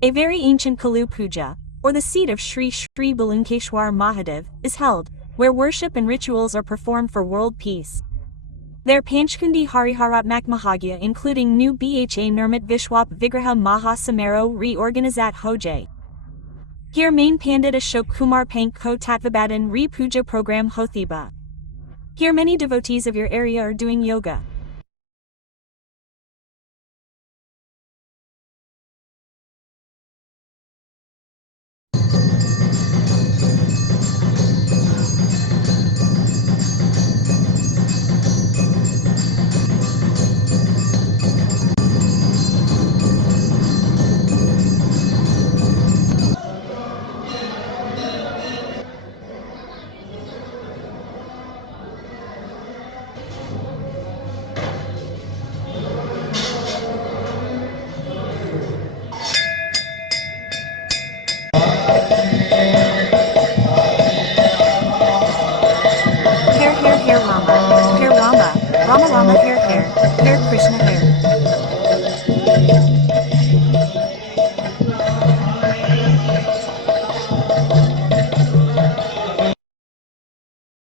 A very ancient Kalu Puja, or the seat of Sri Sri Balunkeshwar Mahadev, is held, where worship and rituals are performed for world peace. Their Panchkundi Hariharatmak Mahagya including new Bha Nirmit Vishwap Vigraha Maha Samaro Reorganizat Hoje. Here main Pandit Ashok Kumar Pank Ko Tatvabadan Re Puja Program Hothiba. Here many devotees of your area are doing yoga. Hare Hare Hare Rama, Hare Rama, Rama Rama Hare Hare, Hare Krishna Hare.